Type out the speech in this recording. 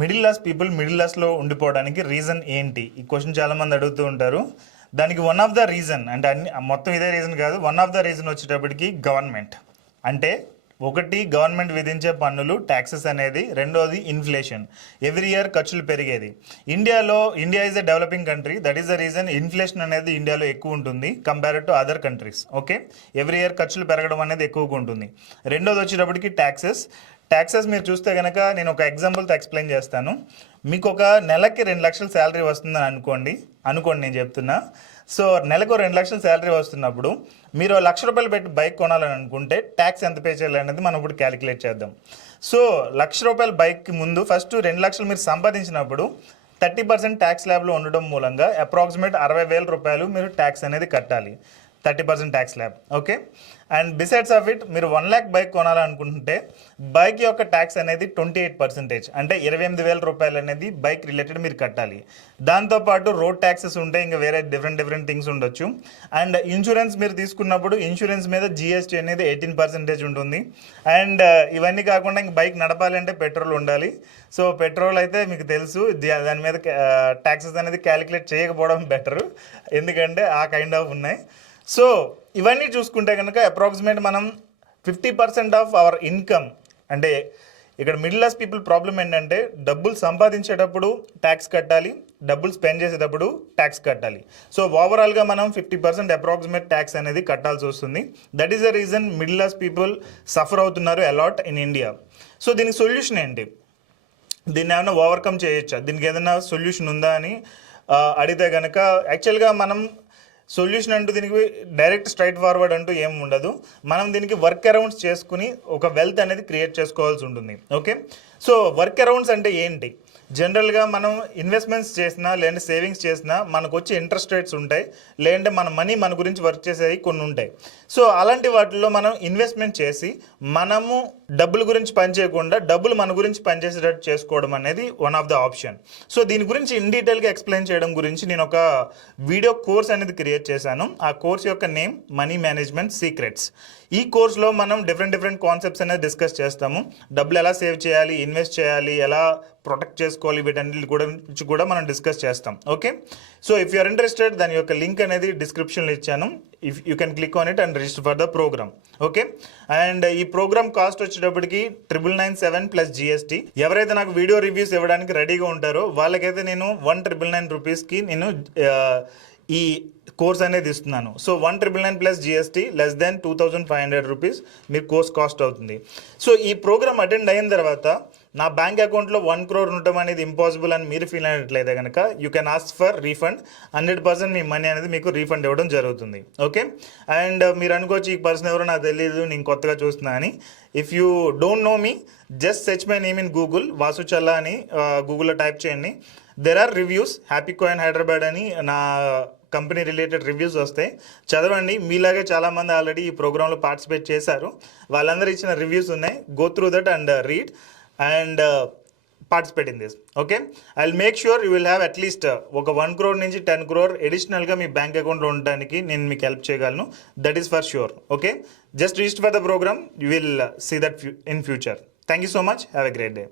Middle class people middle క్లాస్లో ఉండిపోవడానికి reason ఏంటి? ఈ క్వశ్చన్ చాలామంది అడుగుతూ ఉంటారు. దానికి వన్ ఆఫ్ ద రీజన్ అంటే మొత్తం ఇదే రీజన్ కాదు, వన్ ఆఫ్ ద రీజన్ వచ్చేటప్పటికి గవర్నమెంట్. అంటే ఒకటి గవర్నమెంట్ విధించే పన్నులు ట్యాక్సెస్ అనేది, రెండోది ఇన్ఫ్లేషన్. ఎవ్రీ ఇయర్ ఖర్చులు పెరిగేది. India is a developing country, that is the reason inflation అనేది ఇండియాలో ఎక్కువ ఉంటుంది compare to other countries. Okay, every year ఖర్చులు పెరగడం అనేది ఎక్కువగా ఉంటుంది. రెండోది వచ్చేటప్పటికి ట్యాక్సెస్ మీరు చూస్తే కనుక నేను ఒక ఎగ్జాంపుల్తో ఎక్స్ప్లెయిన్ చేస్తాను. మీకు ఒక నెలకి 2 లక్షల శాలరీ వస్తుందని అనుకోండి నేను చెప్తున్నా. సో నెలకు 2 లక్షల శాలరీ వస్తున్నప్పుడు మీరు ₹1,00,000 పెట్టి బైక్ కొనాలని అనుకుంటే ట్యాక్స్ ఎంత పే చేయాలి అనేది మనం ఇప్పుడు క్యాలిక్యులేట్ చేద్దాం. సో ₹1,00,000 బైక్కి ముందు ఫస్ట్ 2 లక్షలు మీరు సంపాదించినప్పుడు 30% ట్యాక్స్ ల్యాబ్లో ఉండడం మూలంగా అప్రాక్సిమేట్ ₹60,000 మీరు ట్యాక్స్ అనేది కట్టాలి. 30% tax lab. Okay, and besides of it మీరు 1 lakh బైక్ కొనాలనుకుంటుంటే బైక్ యొక్క ట్యాక్స్ అనేది 28%, అంటే ₹28,000 అనేది బైక్ రిలేటెడ్ మీరు కట్టాలి. దాంతోపాటు రోడ్ ట్యాక్సెస్ ఉంటాయి, ఇంకా వేరే డిఫరెంట్ థింగ్స్ ఉండొచ్చు. అండ్ ఇన్సూరెన్స్ మీరు తీసుకున్నప్పుడు ఇన్సూరెన్స్ మీద GST అనేది 18% ఉంటుంది. అండ్ ఇవన్నీ కాకుండా ఇంక బైక్ నడపాలంటే పెట్రోల్ ఉండాలి. సో పెట్రోల్ అయితే మీకు తెలుసు, దాని మీద ట్యాక్సెస్ అనేది క్యాలిక్యులేట్ చేయకపోవడం బెటర్, ఎందుకంటే ఆ కైండ్ ఆఫ్ ఉన్నాయి. సో ఇవన్నీ చూసుకుంటే కనుక అప్రాక్సిమేట్ మనం 50% ఆఫ్ అవర్ ఇన్కమ్, అంటే ఇక్కడ మిడిల్ క్లాస్ పీపుల్ ప్రాబ్లం ఏంటంటే డబ్బులు సంపాదించేటప్పుడు ట్యాక్స్ కట్టాలి, డబ్బులు స్పెండ్ చేసేటప్పుడు ట్యాక్స్ కట్టాలి. సో ఓవరాల్గా మనం 50% అప్రాక్సిమేట్ ట్యాక్స్ అనేది కట్టాల్సి వస్తుంది. That is the reason middle class people suffer అవుతున్నారు అలాట్ ఇన్ ఇండియా. సో దీనికి సొల్యూషన్ ఏంటి? దీన్ని ఏమైనా ఓవర్కమ్ చేయొచ్చా? దీనికి ఏదైనా సొల్యూషన్ ఉందా అని అడిగితే కనుక యాక్చువల్గా మనం సొల్యూషన్ అంటూ దీనికి డైరెక్ట్ స్ట్రైట్ ఫార్వర్డ్ అంటూ ఏం ఉండదు. మనం దీనికి వర్క్ అరౌండ్స్ చేసుకుని ఒక వెల్త్ అనేది క్రియేట్ చేసుకోవాల్సి ఉంటుంది. ఓకే, సో వర్క్ అరౌండ్స్ అంటే ఏంటి? జనరల్గా మనం ఇన్వెస్ట్మెంట్స్ చేసినా లేదంటే సేవింగ్స్ చేసినా మనకు వచ్చే ఇంట్రెస్ట్ రేట్స్ ఉంటాయి, లేదంటే మన మనీ మన గురించి వర్క్ చేసేవి కొన్ని ఉంటాయి. సో అలాంటి వాటిల్లో మనం ఇన్వెస్ట్మెంట్ చేసి మనము డబ్బుల గురించి పనిచేయకుండా డబ్బులు మన గురించి పనిచేసేటట్టు చేసుకోవడం అనేది one of the option. So దీని గురించి ఇన్ డీటెయిల్గా ఎక్స్ప్లెయిన్ చేయడం గురించి నేను ఒక వీడియో కోర్స్ అనేది క్రియేట్ చేశాను. ఆ కోర్స్ యొక్క నేమ్ మనీ మేనేజ్మెంట్ సీక్రెట్స్. ఈ కోర్స్లో మనం డిఫరెంట్ కాన్సెప్ట్స్ అనేది డిస్కస్ చేస్తాము. డబ్బులు ఎలా సేవ్ చేయాలి, ఇన్వెస్ట్ చేయాలి, ఎలా ప్రొటెక్ట్ చేసుకోవాలి, వీటన్నిటి గురించి కూడా మనం డిస్కస్ చేస్తాం. Okay, so if you're interested దాని యొక్క లింక్ అనేది డిస్క్రిప్షన్లో ఇచ్చాను. If you can click on it and register for the program. Okay, and ఈ ప్రోగ్రామ్ కాస్ట్ వచ్చేటప్పటికి 997 ప్లస్ GST. ఎవరైతే నాకు వీడియో రివ్యూస్ ఇవ్వడానికి రెడీగా ఉంటారో వాళ్ళకైతే నేను 1,999 రూపీస్కి నేను ఈ కోర్స్ అనేది ఇస్తున్నాను. So 1,999 plus GST less than 2,500 rupees మీకు కోర్స్ కాస్ట్ అవుతుంది. సో ఈ ప్రోగ్రామ్ అటెండ్ అయిన తర్వాత నా బ్యాంక్ అకౌంట్లో 1 crore ఉండటం అనేది ఇంపాసిబుల్ అని మీరు ఫీల్ అయినట్లయితే కనుక you can ask for refund. 100% me money అనేది మీకు రీఫండ్ ఇవ్వడం జరుగుతుంది. ఓకే, అండ్ మీరు అనుకోవచ్చు ఈ పర్సన్ ఎవరో నాకు తెలియదు, నేను కొత్తగా చూస్తున్నా అని. If you don't know me, just search my name in Google, Vasu Challa అని గూగుల్లో టైప్ చేయండి. There are reviews, Happy Coin Hyderabad అని నా కంపెనీ రిలేటెడ్ రివ్యూస్ వస్తాయి, చదవండి. మీలాగే చాలామంది ఆల్రెడీ ఈ ప్రోగ్రాంలో పార్టిసిపేట్ చేశారు, వాళ్ళందరూ ఇచ్చిన రివ్యూస్ ఉన్నాయి. Go through that and read and participate in this. Okay, I will make sure you will have at least ఒక 1 crore నుంచి 10 crore అడిషనల్గా మీ బ్యాంక్ అకౌంట్లో ఉండడానికి నేను మీకు హెల్ప్ చేయగలను. That is for sure. Okay, just register for the program, you will see that in future. Thank you so much, have a great day.